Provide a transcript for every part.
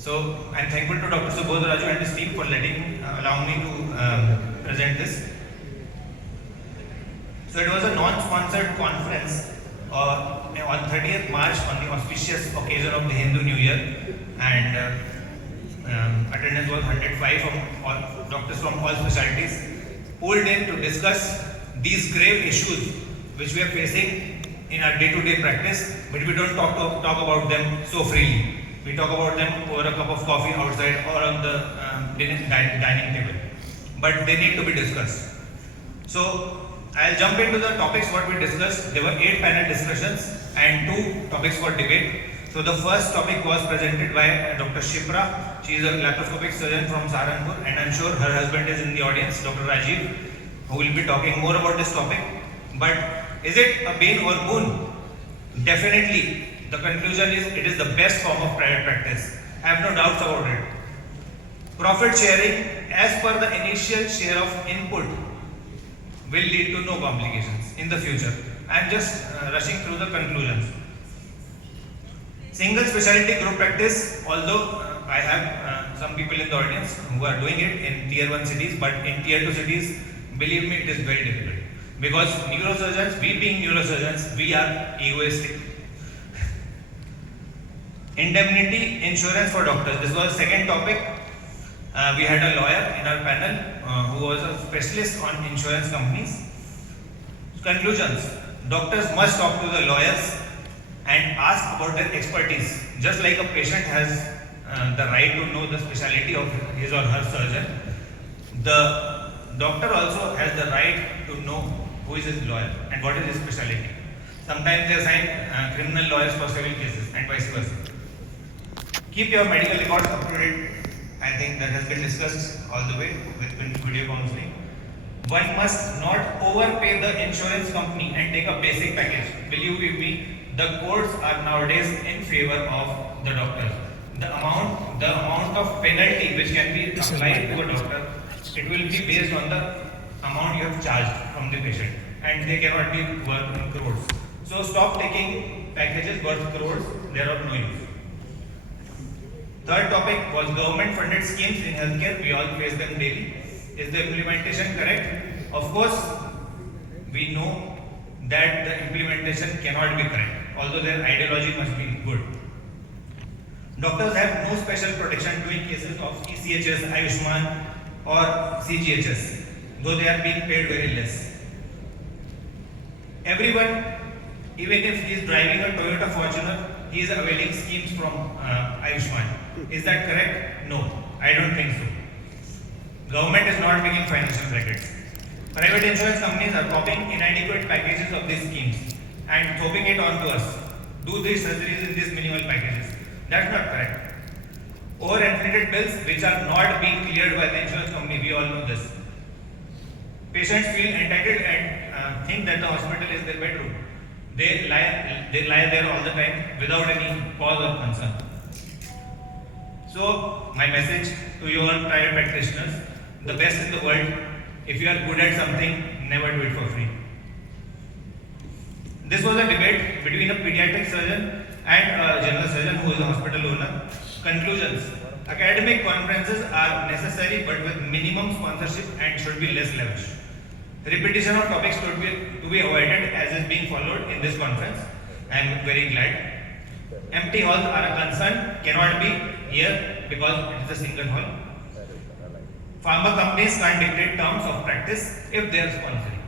So I'm thankful to Dr. Subodh Raju and his team for allowing me to present this. So it was a non-sponsored conference on 30th March on the auspicious occasion of the Hindu New Year, and attendance was 105 from all doctors from all specialties, pulled in to discuss these grave issues which we are facing in our day-to-day practice, but we don't talk about them so freely. We talk about them over a cup of coffee outside or on the dining table, but they need to be discussed. So I'll jump into the topics what we discussed. There were 8 panel discussions and 2 topics for debate. So the first topic was presented by Dr. Shipra. She is a laparoscopic surgeon from Saharanpur, and I'm sure her husband is in the audience, Dr. Rajiv, who will be talking more about this topic. But is it a bane or boon? Definitely. The conclusion is it is the best form of private practice. I have no doubts about it. Profit sharing as per the initial share of input will lead to no complications in the future. I am just rushing through the conclusions. Single specialty group practice, although I have some people in the audience who are doing it in tier 1 cities, but in tier 2 cities, believe me, it is very difficult. Because neurosurgeons, we being neurosurgeons, we are egoistic. Indemnity insurance for doctors. This was the second topic. We had a lawyer in our panel who was a specialist on insurance companies. Conclusions. Doctors must talk to the lawyers and ask about their expertise. Just like a patient has the right to know the specialty of his or her surgeon, the doctor also has the right to know who is his lawyer and what is his specialty. Sometimes they assign criminal lawyers for civil cases and vice versa. Keep your medical records up to date. I think that has been discussed all the way with video counseling. One must not overpay the insurance company and take a basic package. Will you give me? The courts are nowadays in favor of the doctors. The amount of penalty which can be applied to a doctor, it will be based on the amount you have charged from the patient, and they cannot be worth in crores. So stop taking packages worth crores. They are of no use. Third topic was government funded schemes in healthcare. We all face them daily. Is the implementation correct? Of course, we know that the implementation cannot be correct, although their ideology must be good. Doctors have no special protection during cases of ECHS, Ayushman or CGHS, though they are being paid very less. Everyone, even if he is driving a Toyota Fortuner, he is availing schemes from Ayushman. Is that correct? No, I don't think so. Government is not making financial brackets. Private insurance companies are copying inadequate packages of these schemes and throwing it onto us. Do these surgeries in these minimal packages. That's not correct. Over-inflated bills which are not being cleared by the insurance company, we all know this. Patients feel entitled and think that the hospital is their bedroom. They lie there all the time without any cause or concern. So my message to you all private practitioners, the best in the world, if you are good at something, never do it for free. This was a debate between a pediatric surgeon and a general surgeon who is a hospital owner. Conclusions. Academic conferences are necessary but with minimum sponsorship and should be less lavish. Repetition of topics should be to be avoided as is being followed in this conference. I am very glad. Empty halls are a concern, cannot be here because it is a single hall. Pharma companies can't dictate terms of practice if they are sponsoring.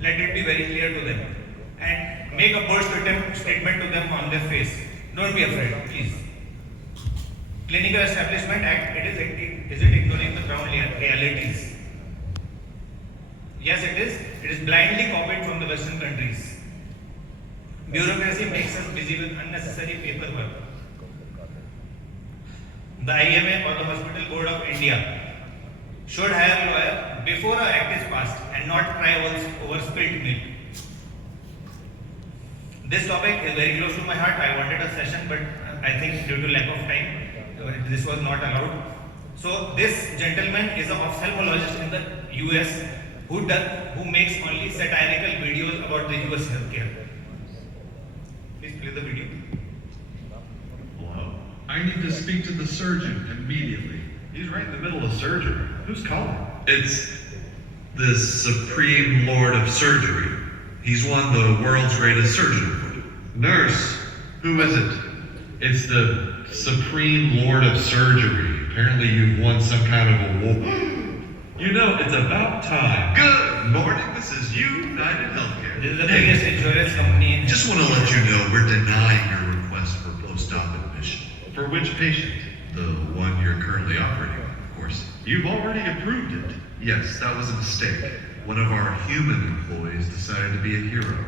Let it be very clear to them and make a bold statement to them on their face. Don't be afraid, please. Clinical Establishment Act, is it ignoring the ground realities? Yes, it is. It is blindly copied from the Western countries. Bureaucracy makes us busy with unnecessary paperwork. The IMA or the Hospital Board of India should hire a lawyer before an act is passed and not cry over spilled milk. This topic is very close to my heart. I wanted a session, but I think due to lack of time, this was not allowed. So this gentleman is an ophthalmologist in the US who makes only satirical videos about the US healthcare. Please play the video. Wow. I I need to speak to the surgeon immediately. He's right in the middle of surgery. Who's calling? It's the Supreme Lord of Surgery. He's won the world's greatest surgeon. Nurse, who is it? It's the Supreme Lord of Surgery. Apparently you've won some kind of award. You know, it's about time. Good morning, this is United Healthcare. This is the biggest insurance company in Just want to let you know we're denying your request for post-op admission. For which patient? The one you're currently operating on, of course. You've already approved it. Yes, that was a mistake. One of our human employees decided to be a hero.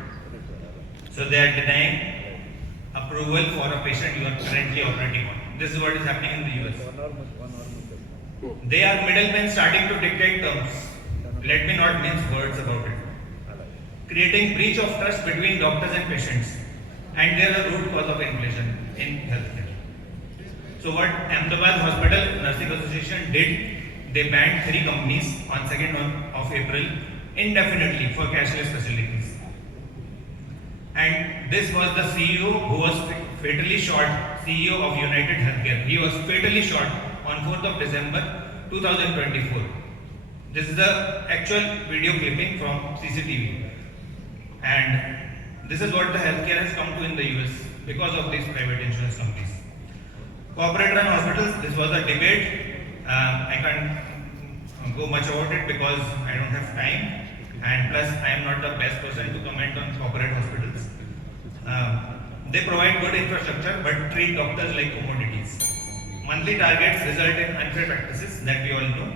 So they are denying approval for a patient you are currently operating on. This is what is happening in the US. They are middlemen starting to dictate terms. Let me not mince words about it. Creating breach of trust between doctors and patients. And they are the root cause of inflation in healthcare. So what Ahmedabad Hospital Nursing Association did, they banned 3 companies on 2nd of April indefinitely for cashless facilities. And this was the CEO who was fatally shot, CEO of United Healthcare. He was fatally shot on 4th of December 2024. This is the actual video clipping from CCTV. And this is what the healthcare has come to in the US because of these private insurance companies. Corporate run hospitals, this was a debate. I can't go much about it because I don't have time. And plus, I am not the best person to comment on corporate hospitals. They provide good infrastructure but treat doctors like commodities. Monthly targets result in unfair practices that we all know.